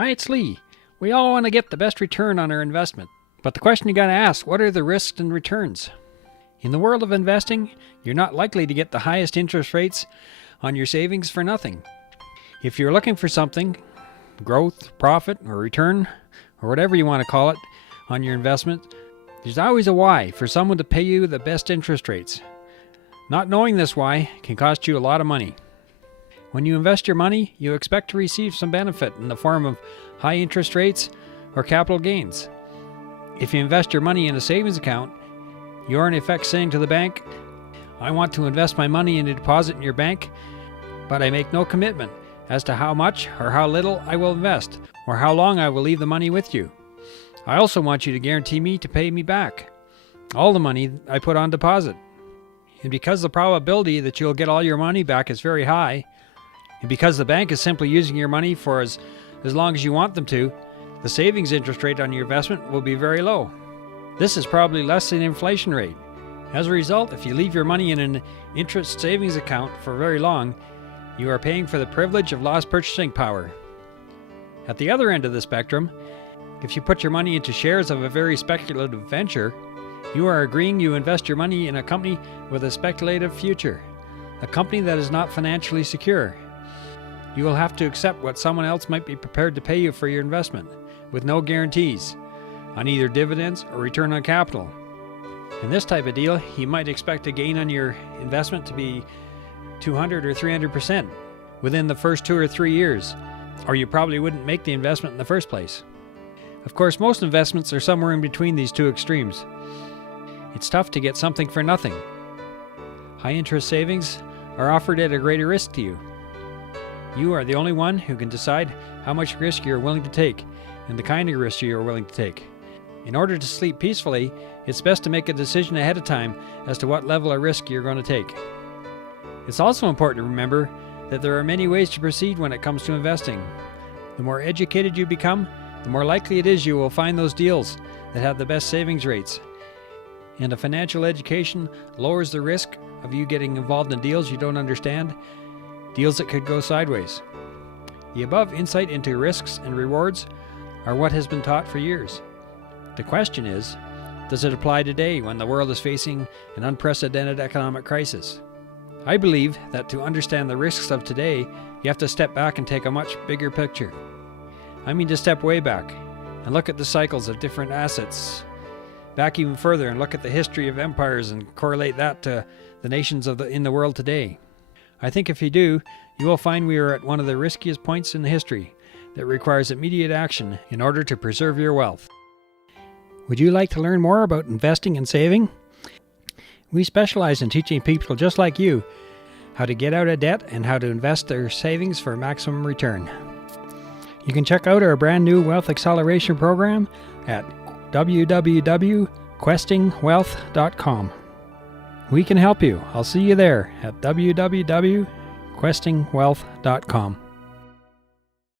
Hi, it's Lee. We all want to get the best return on our investment. But the question you got to ask, what are the risks and returns? In the world of investing, you're not likely to get the highest interest rates on your savings for nothing. If you're looking for something, growth, profit, or return, or whatever you want to call it, on your investment, there's always a why for someone to pay you the best interest rates. Not knowing this why can cost you a lot of money. When you invest your money, you expect to receive some benefit in the form of high interest rates or capital gains. If you invest your money in a savings account, you are in effect saying to the bank, I want to invest my money in a deposit in your bank, but I make no commitment as to how much or how little I will invest, or how long I will leave the money with you. I also want you to guarantee me to pay me back all the money I put on deposit. And because the probability that you'll get all your money back is very high, and because the bank is simply using your money for as long as you want them to, the savings interest rate on your investment will be very low. This is probably less than the inflation rate. As a result, if you leave your money in an interest savings account for very long, you are paying for the privilege of lost purchasing power. At the other end of the spectrum, if you put your money into shares of a very speculative venture, you are agreeing you invest your money in a company with a speculative future, a company that is not financially secure. You will have to accept what someone else might be prepared to pay you for your investment, with no guarantees on either dividends or return on capital. In this type of deal, you might expect a gain on your investment to be 200 or 300% within the first 2 or 3 years, or you probably wouldn't make the investment in the first place. Of course, most investments are somewhere in between these two extremes. It's tough to get something for nothing. High interest savings are offered at a greater risk to you. You are the only one who can decide how much risk you are willing to take and the kind of risk you are willing to take. In order to sleep peacefully, it's best to make a decision ahead of time as to what level of risk you're going to take. It's also important to remember that there are many ways to proceed when it comes to investing. The more educated you become, the more likely it is you will find those deals that have the best savings rates. And a financial education lowers the risk of you getting involved in deals you don't understand, deals that could go sideways. The above insight into risks and rewards are what has been taught for years. The question is, does it apply today when the world is facing an unprecedented economic crisis? I believe that to understand the risks of today, you have to step back and take a much bigger picture. I mean to step way back and look at the cycles of different assets, back even further and look at the history of empires and correlate that to the nations in the world today. I think if you do, you will find we are at one of the riskiest points in history that requires immediate action in order to preserve your wealth. Would you like to learn more about investing and saving? We specialize in teaching people just like you how to get out of debt and how to invest their savings for maximum return. You can check out our brand new Wealth Acceleration Program at www.questingwealth.com. We can help you. I'll see you there at www.questingwealth.com.